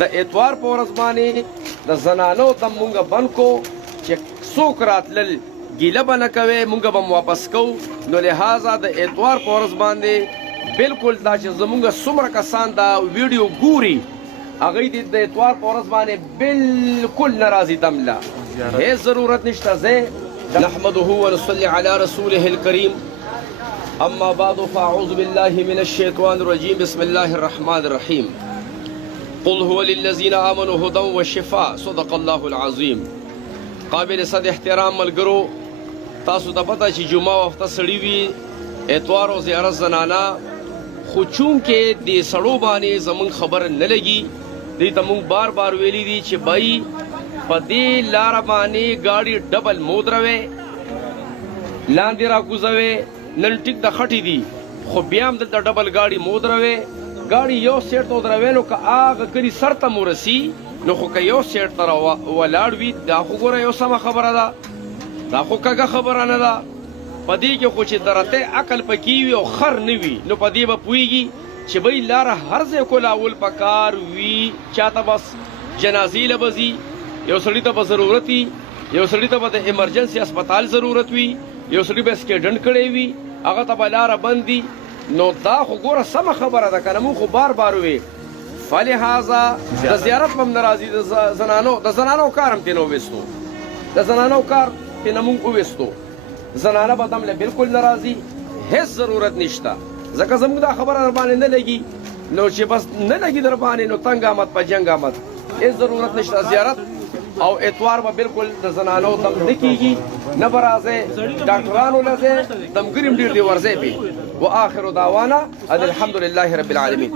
د اتوار په ورځ باندې د زنانو دم مونږ بند کو چې څوک راتلل ګیله به نه کوې مونږ به واپس کوو نو لہذا د اتوار په ورځ باندې بالکل دا چې زمونږ څومره کسان دا ویډیو ګوري هغوی دې د اتوار په ورځ باندې بالکل نه راځي دم له هیڅ ضرورت نشته زه نحمده ونصلي على رسوله الكريم اما بعد فاعوذ بالله من الشيطان الرجيم بسم الله الرحمن الرحيم قل هو للذين آمنوا هدى وشفاء صدق الله العظيم قابل صد احترام ملګرو تاسو ته پته چې جمعه وخته سړی وي اتوار او زیارت زنانا خو چونکې د سړو باندې زمونږ خبر نه لګي دې ته مونږ بار بار ویلی دي چې بھائی په دې لاره باندې ګاډي ډبل مودروي لاندې راکوزوي نن ټیک د خټې دي خو بیا هم دلته ډبل ګاډي مودروي ګاډي یو سیټ ته ودروي نو که هغه کلي سر ته مو رسي نو خو که یو سیټ ته ولاړ وي دا خو ګوره یو سمه خبره ده دا خو کږه خبره نه ده په دې کې خو چې درته عقل پکې وي او خر نه وي نو په دې به پوهېږي چې بھائی لاره هر ځای کولاول پکار وي چاته بس جنازې له به ځي یو سړي ته به ضرورت وي یو سړي ته به د ایمرجنسي اسپتال ضرورت وي یو سړي به اسکیډنټ کړی وي هغه ته به لاره بند دي نو دا خو ګوره سمه خبره ده که نه مونږ خو بار بار وي فلهذا د زیارت به هم نه راځي د زنانو کار هم ترې نه وویستو د زنانو کار ترې نه مونږ وویستو زنانه به دم له بالکل نه راځي هیڅ ضرورت نشته ځکه زموږ دا خبره در باندې نه لګي نو چې بس نه لګي در باندې نو تنګ آمد په جنګ آمد هیڅ ضرورت نشته زیارت او اتوار به بالکل د زنانو دم نه کېږي نه به راځئ ډاکټرانو له ځئ دمګري هم ډېر دی ورځئ پې و آخر دعوانا ان الحمد لله رب العالمین